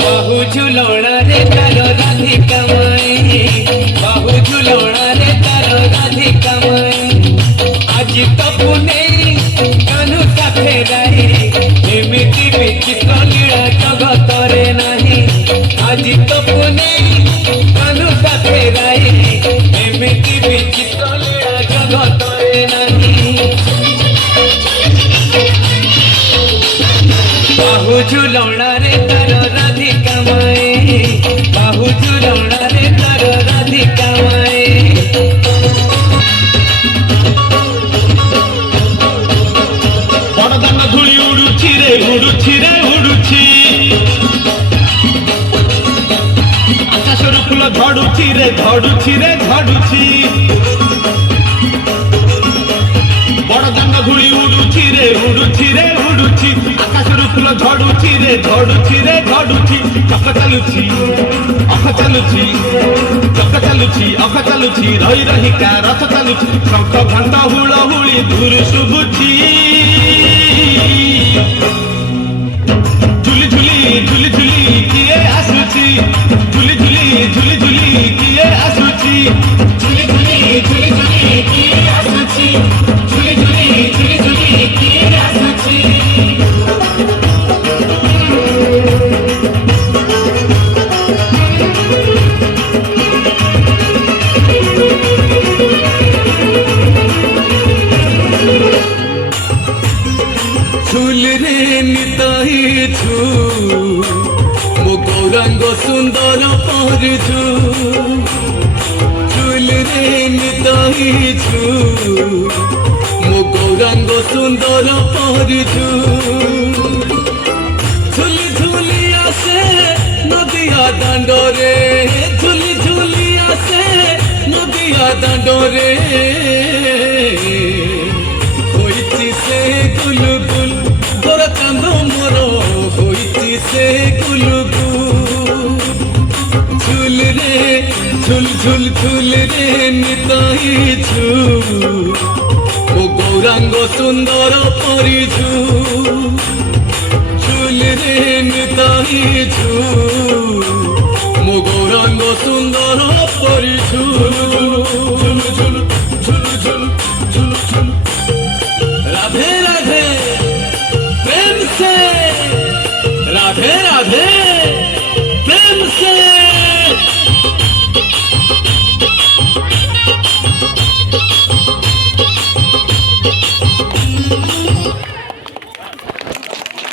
बहु झुलौना रे तार राधिका माई, बहु झुलौना रे तार राधिका माई। आज तो पुणे कानू सा फेराई, एमिति विचित्र लीला जगत रे नहीं। आज तो पुणे कानू सा फेराई, एमिति विचित्र लीला जगत रे नहीं। बहु झुलौना रे तार राधिका माई, बहु झुलौना रे तार राधिका माई। बड़दान धूली उड़ुछि रे उड़ुछि रे उड़ुछि, आकाशर फूल झड़ुछि रे झड़ुछि रे झड़ुछि। बड़दान धूली उड़ुछि रे उड़ुछि रे उड़ुछि, आकाशर फूल झड़ुछि रे झड़ुछि रे झड़ुछि। चक चालुछि अख चालुछि, चक चालुछि अख चालुछि, रही रहिका रथ चालुछि। शंख घंट हुलहुली धूर शुभुछि, झुली झुली झुली झुली किए आसुछि, झुली झुली झुली झुली किए आसुछि। झुली झुली झुली झुली किए आसुछि, झुली झुली झुली झुली किए आसुछि। झुल रे निताई झू, मो गौरांग सुंदर परझू। झुल रे निताई झू, मो गौरांग सुंदर परझू। झुली झुली आसे नदिया दांडरे, झुली झुली आसे नदिया दांडरे। होइछि से गुलगुल गोर चांद मोर, होइछि से गुलगुल। झुल रे झुल झुल झुल रे निताई झू, ओ गौरांग सुंदर परिझू। झुल रे निताई झू, मो गौरांग सुंदर परिझू। झुल झुल झुल झुल झुल झुल झुल।